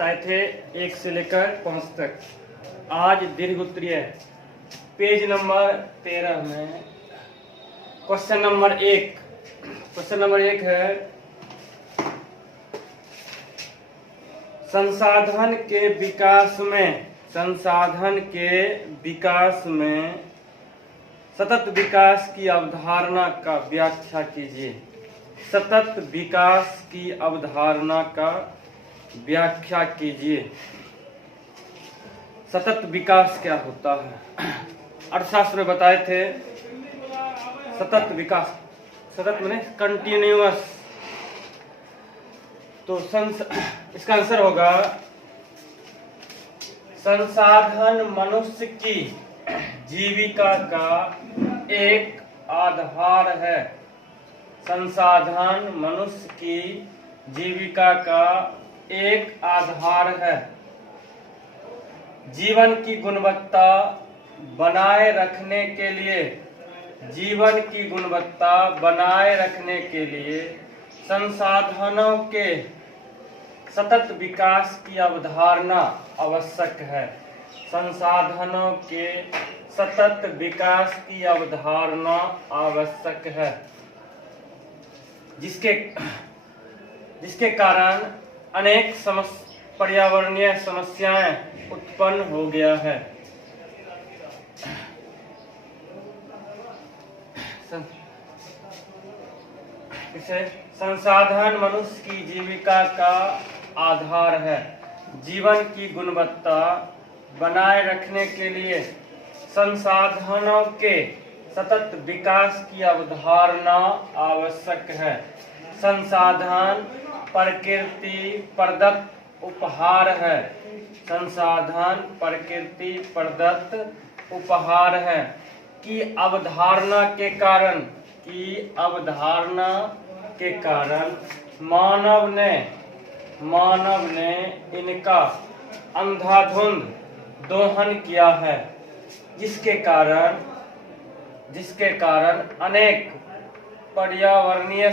बताए थे 1 से लेकर 5 तक। आज दीर्घ उत्तरीय पेज नंबर 13 में क्वेश्चन नंबर 1। क्वेश्चन नंबर 1 है संसाधन के विकास में सतत विकास की अवधारणा का व्याख्या कीजिए। सतत विकास की अवधारणा का व्याख्या कीजिए। सतत विकास क्या होता है? अर्थशास्त्र में बताए थे सतत विकास, सतत माने कंटिन्यूअस। तो इसका आंसर होगा संसाधन मनुष्य की जीविका का एक आधार है। संसाधन मनुष्य की जीविका का एक आधार है। जीवन की गुणवत्ता बनाए रखने के लिए संसाधनों के सतत विकास की अवधारणा आवश्यक है। संसाधनों के सतत विकास की अवधारणा आवश्यक है, जिसके कारण अनेक पर्यावरणीय समस्याएं उत्पन्न हो गया है। संसाधन मनुष्य की जीविका का आधार है। जीवन की गुणवत्ता बनाए रखने के लिए संसाधनों के सतत विकास की अवधारणा आवश्यक है। संसाधन प्रकृति प्रदत्त उपहार है। संसाधन प्रकृति प्रदत्त उपहार है की अवधारणा के कारण मानव ने इनका अंधाधुंध दोहन किया है, जिसके कारण अनेक पर्यावरणीय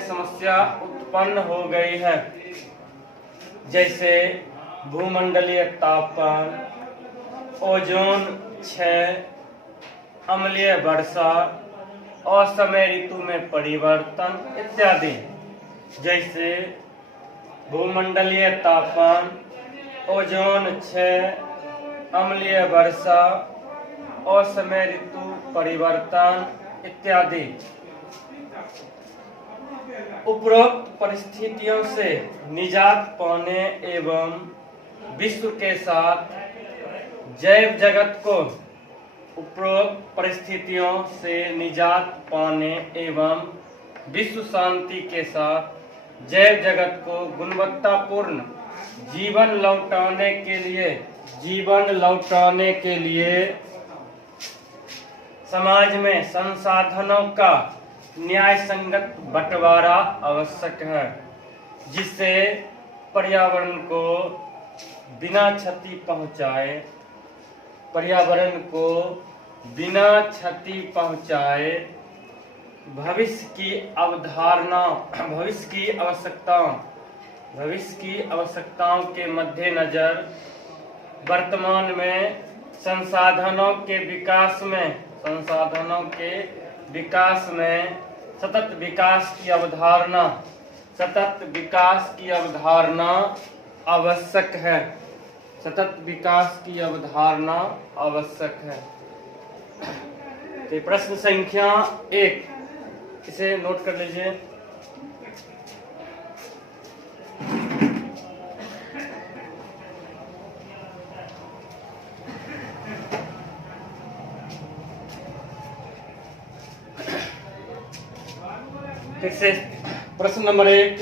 समस्या उत्पन्न हो गई है, जैसे भूमंडलीय तापमान, ओजोन क्षय, अम्लीय वर्षा, असमय ऋतु में परिवर्तन इत्यादि। जैसे भूमंडलीय तापमान, ओजोन क्षय, अम्लीय वर्षा, असमय ऋतु परिवर्तन इत्यादि। उपरोक्त परिस्थितियों से निजात पाने एवं विश्व के साथ जैव जगत को विश्व शांति के साथ जैव जगत को गुणवत्तापूर्ण जीवन लौटाने के लिए समाज में संसाधनों का न्याय संगत बंटवारा आवश्यक है, जिससे पर्यावरण को बिना क्षति पहुंचाए भविष्य की आवश्यकताओं के मद्देनजर वर्तमान में संसाधनों के विकास में सतत विकास की अवधारणा आवश्यक है। सतत विकास की अवधारणा आवश्यक है। तो प्रश्न संख्या 1, इसे नोट कर लीजिए। फिर से प्रश्न नंबर 1,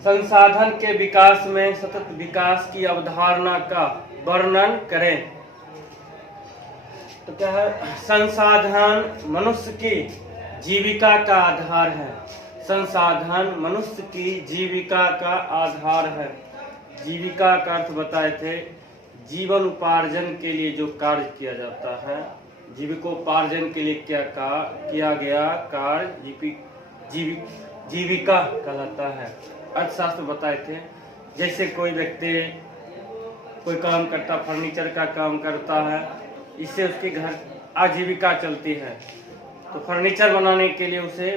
संसाधन के विकास में सतत विकास की अवधारणा का वर्णन करें। तो क्या है? संसाधन मनुष्य की जीविका का आधार है। संसाधन मनुष्य की जीविका का आधार है। जीविका का अर्थ बताए थे जीवन उपार्जन के लिए जो कार्य किया जाता है, जीविकोपार्जन के लिए क्या किया गया कार्य जीविका कहलाता है। अर्थशास्त्र बताए थे, जैसे कोई व्यक्ति कोई काम करता, फर्नीचर का काम करता है, इससे उसके घर आजीविका चलती है। तो फर्नीचर बनाने के लिए उसे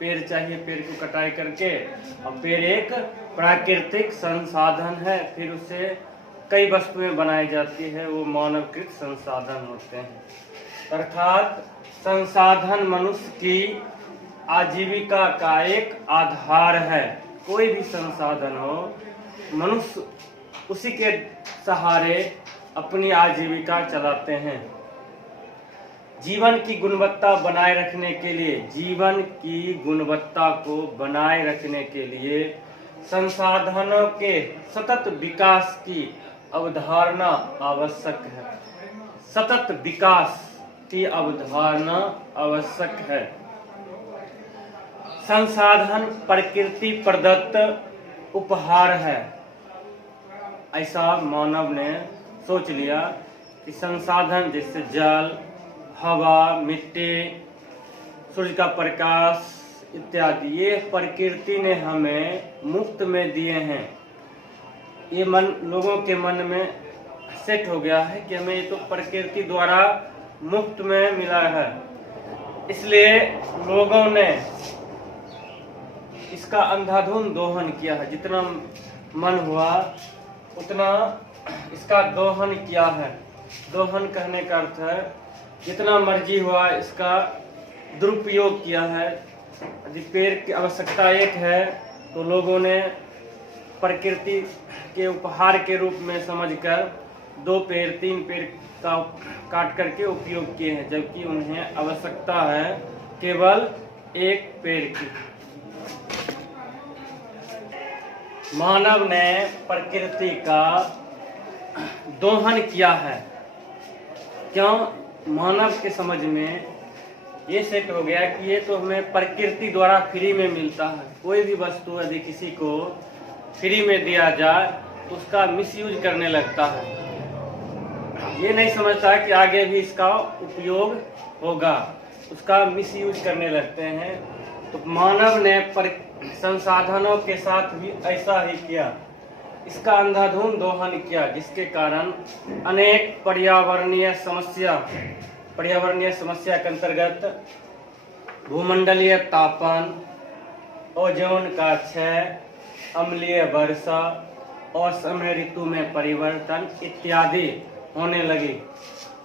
पेड़ चाहिए, पेड़ को कटाई करके, और पेड़ एक प्राकृतिक संसाधन है, फिर उसे कई वस्तुएं बनाई जाती है, वो मानवकृत संसाधन होते हैं। अर्थात संसाधन मनुष्य की आजीविका का एक आधार है। कोई भी संसाधन हो, मनुष्य उसी के सहारे अपनी आजीविका चलाते हैं। जीवन की गुणवत्ता बनाए रखने के लिए, जीवन की गुणवत्ता को बनाए रखने के लिए संसाधनों के सतत विकास की अवधारणा आवश्यक है। सतत विकास की अवधारणा आवश्यक है। संसाधन प्रकृति प्रदत्त उपहार है। ऐसा मानव ने सोच लिया कि संसाधन जैसे जल, हवा, मिट्टी, सूर्य का प्रकाश इत्यादि, ये प्रकृति ने हमें मुफ्त में दिए हैं। ये लोगों के मन में सेट हो गया है कि हमें ये तो प्रकृति द्वारा मुफ्त में मिला है, इसलिए लोगों ने इसका अंधाधुंध दोहन किया है। जितना मन हुआ उतना इसका दोहन किया है। दोहन कहने का अर्थ है जितना मर्जी हुआ इसका दुरुपयोग किया है। यदि पेड़ की आवश्यकता एक है तो लोगों ने प्रकृति के उपहार के रूप में समझकर 2 पेड़ 3 पेड़ का काट करके उपयोग किए हैं, जबकि उन्हें आवश्यकता है केवल 1 पेड़ की। मानव ने प्रकृति का दोहन किया है। क्यों? मानव के समझ में ये सेट हो गया कि ये तो हमें प्रकृति द्वारा फ्री में मिलता है। कोई भी वस्तु यदि किसी को फ्री में दिया जाए तो उसका मिसयूज करने लगता है। ये नहीं समझता कि आगे भी इसका उपयोग होगा, उसका मिसयूज करने लगते हैं। तो मानव ने संसाधनों के साथ भी ऐसा ही किया, इसका अंधाधुंध दोहन किया, जिसके कारण अनेक पर्यावरणीय समस्या के अंतर्गत भूमंडलीय तापन, ओजोन का क्षय, अम्लीय वर्षा, असमय ऋतु में परिवर्तन इत्यादि होने लगी।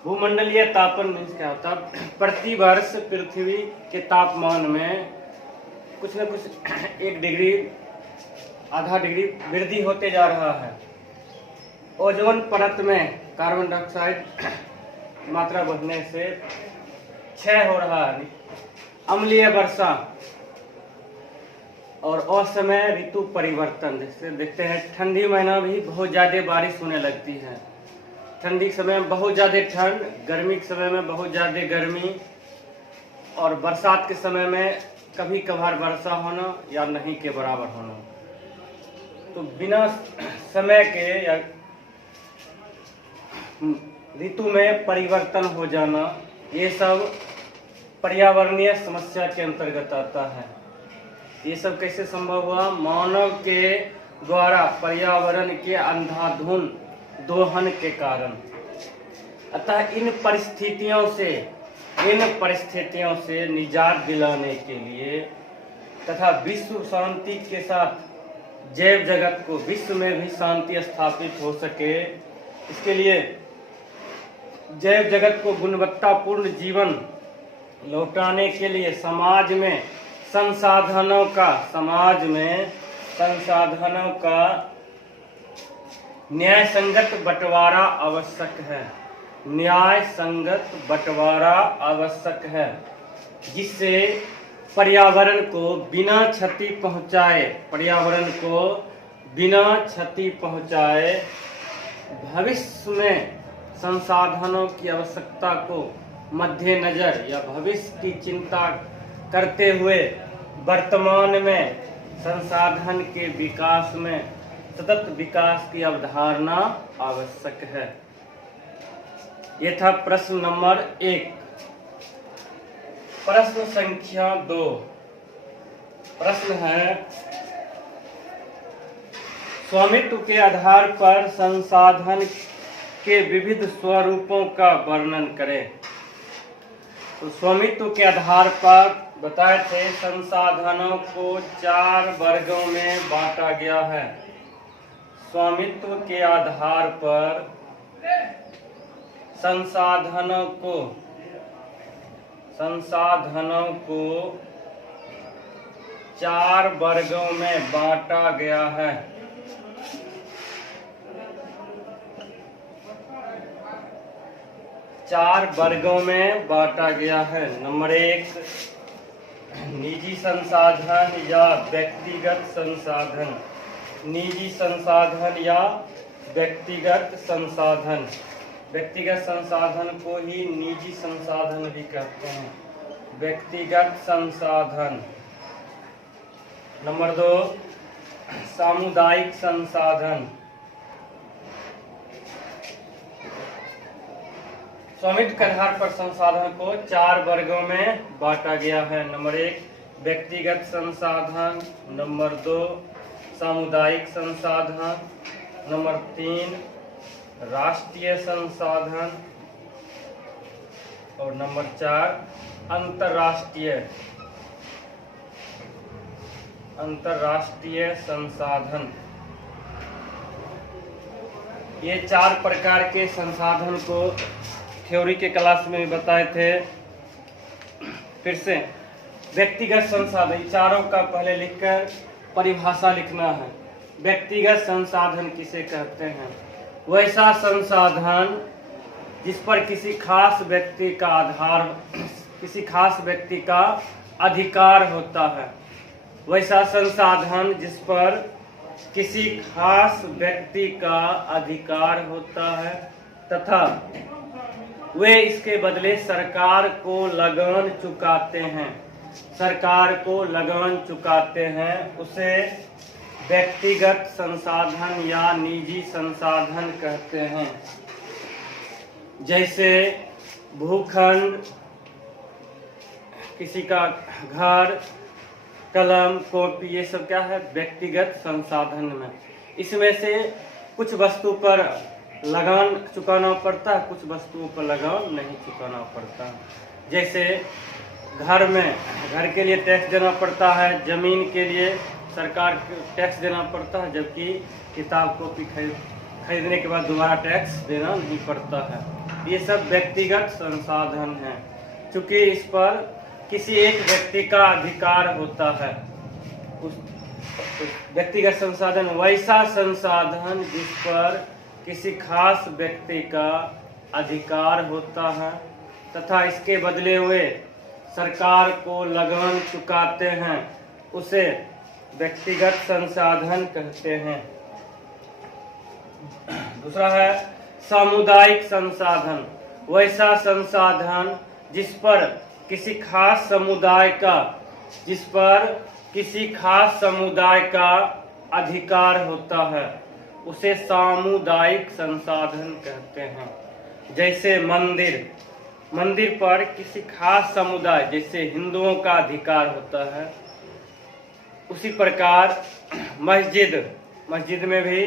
भूमंडलीय तापन मीन्स क्या होता है? प्रति वर्ष पृथ्वी के तापमान में कुछ न कुछ 1 डिग्री, आधा डिग्री वृद्धि होते जा रहा है। ओजोन परत में कार्बन डाइऑक्साइड मात्रा बढ़ने से क्षय हो रहा है। अम्लीय वर्षा और असमय ऋतु परिवर्तन, जैसे देखते हैं ठंडी महीना भी बहुत ज्यादा बारिश होने लगती है। ठंडी के समय में बहुत ज्यादा ठंड, गर्मी के समय में बहुत ज्यादा गर्मी, और बरसात के समय में कभी कभार वर्षा होना या नहीं के बराबर होना। तो बिना समय के या ऋतु में परिवर्तन हो जाना, ये सब पर्यावरणीय समस्या के अंतर्गत आता है। ये सब कैसे संभव हुआ? मानव के द्वारा पर्यावरण के अंधाधुंध दोहन के कारण। अतः इन परिस्थितियों से निजात दिलाने के लिए तथा विश्व शांति के साथ जैव जगत को, विश्व में भी शांति स्थापित हो सके, इसके लिए जैव जगत को गुणवत्तापूर्ण जीवन लौटाने के लिए समाज में संसाधनों का न्याय संगत बंटवारा आवश्यक है। न्याय संगत बंटवारा आवश्यक है, जिससे पर्यावरण को बिना क्षति पहुंचाए भविष्य में संसाधनों की आवश्यकता को मद्देनजर या भविष्य की चिंता करते हुए वर्तमान में संसाधन के विकास में सतत विकास की अवधारणा आवश्यक है। यह था प्रश्न नंबर 1। प्रश्न संख्या 2, प्रश्न है, स्वामित्व के आधार पर संसाधन के विविध स्वरूपों का वर्णन करें। तो स्वामित्व के आधार पर बताए थे संसाधनों को 4 वर्गों में बांटा गया है। स्वामित्व के आधार पर संसाधनों को 4 वर्गों में बांटा गया है। चार वर्गों में बांटा गया है। नंबर 1, निजी संसाधन या व्यक्तिगत संसाधन। निजी संसाधन या व्यक्तिगत संसाधन। व्यक्तिगत संसाधन को ही निजी संसाधन भी कहते हैं। व्यक्तिगत संसाधन। नंबर 2, सामुदायिक संसाधन। स्वामित्व के आधार पर संसाधन को 4 वर्गों में बांटा गया है। नंबर 1, व्यक्तिगत संसाधन। नंबर 2, सामुदायिक संसाधन। नंबर 3, राष्ट्रीय संसाधन। और नंबर 4, अंतर्राष्ट्रीय संसाधन। ये 4 प्रकार के संसाधन को थ्योरी के क्लास में भी बताए थे। फिर से व्यक्तिगत संसाधन, चारों का पहले लिखकर परिभाषा लिखना है। व्यक्तिगत संसाधन किसे कहते हैं? वैसा संसाधन जिस पर किसी खास व्यक्ति का अधिकार होता है। वैसा संसाधन जिस पर किसी खास व्यक्ति का अधिकार होता है तथा वे इसके बदले सरकार को लगान चुकाते हैं, उसे व्यक्तिगत संसाधन या निजी संसाधन कहते हैं। जैसे भूखंड, किसी का घर, कलम, कॉपी, ये सब क्या है? व्यक्तिगत संसाधन में। इसमें से कुछ वस्तु पर लगान चुकाना पड़ता है, कुछ वस्तुओं पर लगान नहीं चुकाना पड़ता। जैसे घर के लिए टैक्स देना पड़ता है, जमीन के लिए सरकार को टैक्स देना पड़ता है, जबकि किताब कॉपी खरीदने के बाद दोबारा टैक्स देना नहीं पड़ता है। ये सब व्यक्तिगत संसाधन हैं, क्योंकि इस पर किसी एक व्यक्ति का अधिकार होता है। उस व्यक्तिगत संसाधन वैसा संसाधन जिस पर किसी खास व्यक्ति का अधिकार होता है तथा इसके बदले हुए सरकार को लगान चुकाते हैं, उसे व्यक्तिगत संसाधन कहते हैं। दूसरा है सामुदायिक संसाधन। वैसा संसाधन जिस पर किसी खास समुदाय का अधिकार होता है, उसे सामुदायिक संसाधन कहते हैं। जैसे मंदिर पर किसी खास समुदाय, जैसे हिंदुओं का अधिकार होता है, उसी प्रकार मस्जिद में भी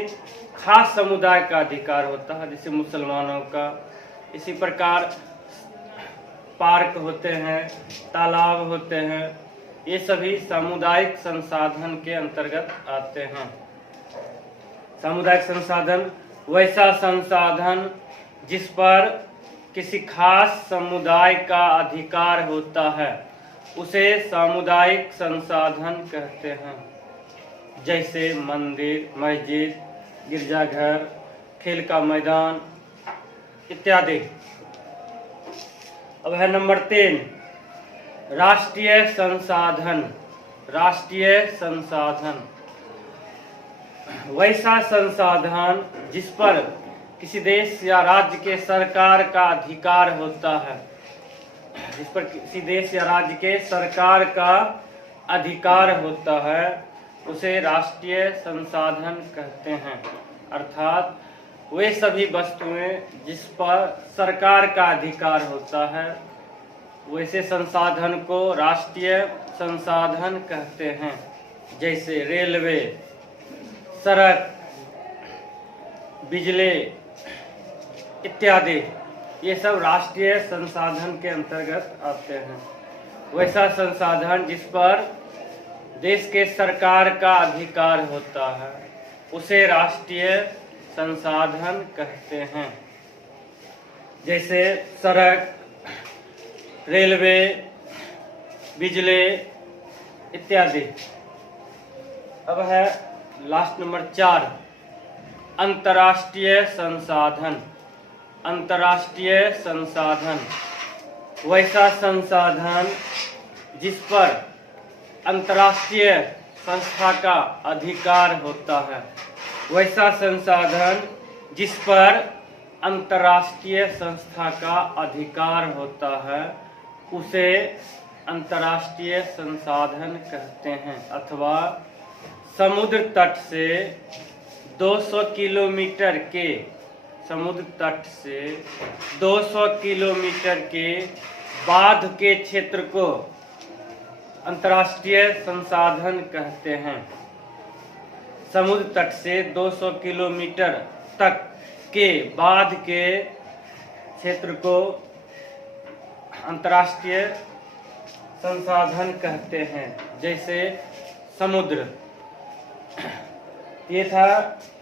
खास समुदाय का अधिकार होता है, जैसे मुसलमानों का। इसी प्रकार पार्क होते हैं, तालाब होते हैं, ये सभी सामुदायिक संसाधन के अंतर्गत आते हैं। सामुदायिक संसाधन वैसा संसाधन जिस पर किसी खास समुदाय का अधिकार होता है, उसे सामुदायिक संसाधन कहते हैं। जैसे मंदिर, मस्जिद, गिरजाघर, खेल का मैदान इत्यादि। अब है नंबर 3, राष्ट्रीय संसाधन। वैसा संसाधन जिस पर किसी देश या राज्य के सरकार का अधिकार होता है, उसे राष्ट्रीय संसाधन कहते हैं। अर्थात वे सभी वस्तुएं जिस पर सरकार का अधिकार होता है, वैसे संसाधन को राष्ट्रीय संसाधन कहते हैं। जैसे रेलवे, सड़क, बिजली इत्यादि, ये सब राष्ट्रीय संसाधन के अंतर्गत आते हैं। वैसा संसाधन जिस पर देश के सरकार का अधिकार होता है उसे राष्ट्रीय संसाधन कहते हैं। जैसे सड़क, रेलवे, बिजली इत्यादि। अब है लास्ट नंबर 4, अंतर्राष्ट्रीय संसाधन। अंतर्राष्ट्रीय संसाधन वैसा संसाधन जिस पर अंतर्राष्ट्रीय संस्था का अधिकार होता है। वैसा संसाधन जिस पर अंतर्राष्ट्रीय संस्था का अधिकार होता है उसे अंतर्राष्ट्रीय संसाधन कहते हैं। अथवा समुद्र तट से 200 किलोमीटर के, समुद्र तट से 200 किलोमीटर के बाध के क्षेत्र को अंतर्राष्ट्रीय संसाधन कहते हैं। समुद्र तट से 200 किलोमीटर तक के बाध के क्षेत्र को अंतर्राष्ट्रीय संसाधन कहते हैं। जैसे समुद्र, ये था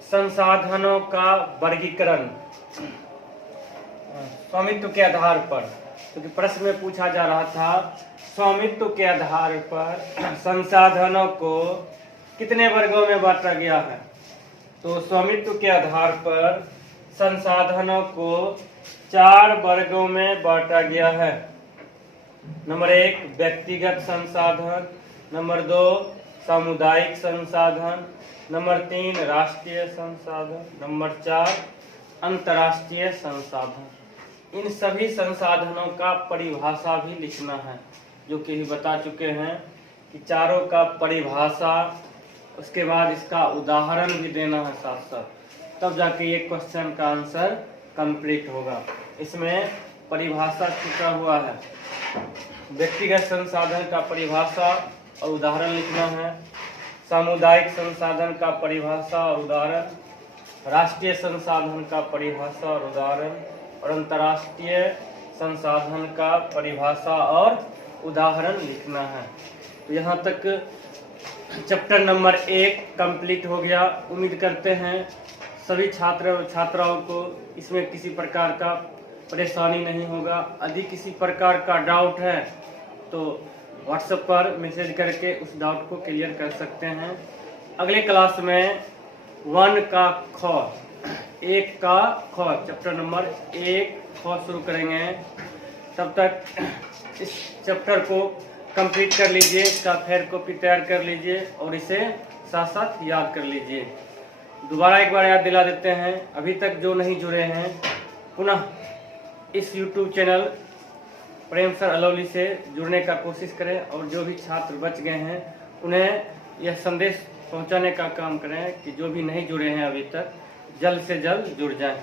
संसाधनों का वर्गीकरण स्वामित्व के आधार पर। क्योंकि प्रश्न में पूछा जा रहा था स्वामित्व के आधार पर संसाधनों को कितने वर्गों में बांटा गया है। तो स्वामित्व के आधार पर संसाधनों को 4 वर्गों में बांटा गया है। नंबर 1 व्यक्तिगत संसाधन, नंबर 2 सामुदायिक संसाधन, नंबर 3 राष्ट्रीय संसाधन, नंबर 4 अंतर्राष्ट्रीय संसाधन। इन सभी संसाधनों का परिभाषा भी लिखना है, जो कि बता चुके हैं कि चारों का परिभाषा, उसके बाद इसका उदाहरण भी देना है साथ साथ, तब जाके ये क्वेश्चन का आंसर कंप्लीट होगा। इसमें परिभाषा छुपा हुआ है। व्यक्तिगत संसाधन का परिभाषा और उदाहरण लिखना है, सामुदायिक संसाधन का परिभाषा और उदाहरण, राष्ट्रीय संसाधन का परिभाषा और उदाहरण, और अंतर्राष्ट्रीय संसाधन का परिभाषा और उदाहरण लिखना है। तो यहाँ तक चैप्टर नंबर 1 कंप्लीट हो गया। उम्मीद करते हैं सभी छात्र और छात्राओं को इसमें किसी प्रकार का परेशानी नहीं होगा। यदि किसी प्रकार का डाउट है तो व्हाट्सएप पर मैसेज करके उस डाउट को क्लियर कर सकते हैं। अगले क्लास में 1 का ख, 1 का ख, चैप्टर नंबर 1 ख शुरू करेंगे। तब तक इस चैप्टर को कंप्लीट कर लीजिए, इसका फेयर कॉपी तैयार कर लीजिए और इसे साथ साथ याद कर लीजिए। दोबारा एक बार याद दिला देते हैं, अभी तक जो नहीं जुड़े हैं पुनः इस YouTube चैनल प्रेम सर अलौली से जुड़ने का कोशिश करें, और जो भी छात्र बच गए हैं उन्हें यह संदेश पहुंचाने का काम करें कि जो भी नहीं जुड़े हैं अभी तक जल्द से जल्द जुड़ जाएं।